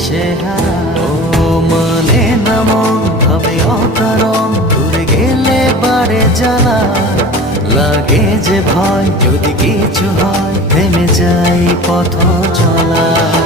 দিশে হারা। ও মানে না মন ভাবে অকারণ, দূরে গেলে বাড়ে জ্বালা। লাগে যে ভয় যদি কিছু হয়, থেমে যাই পথ চলা।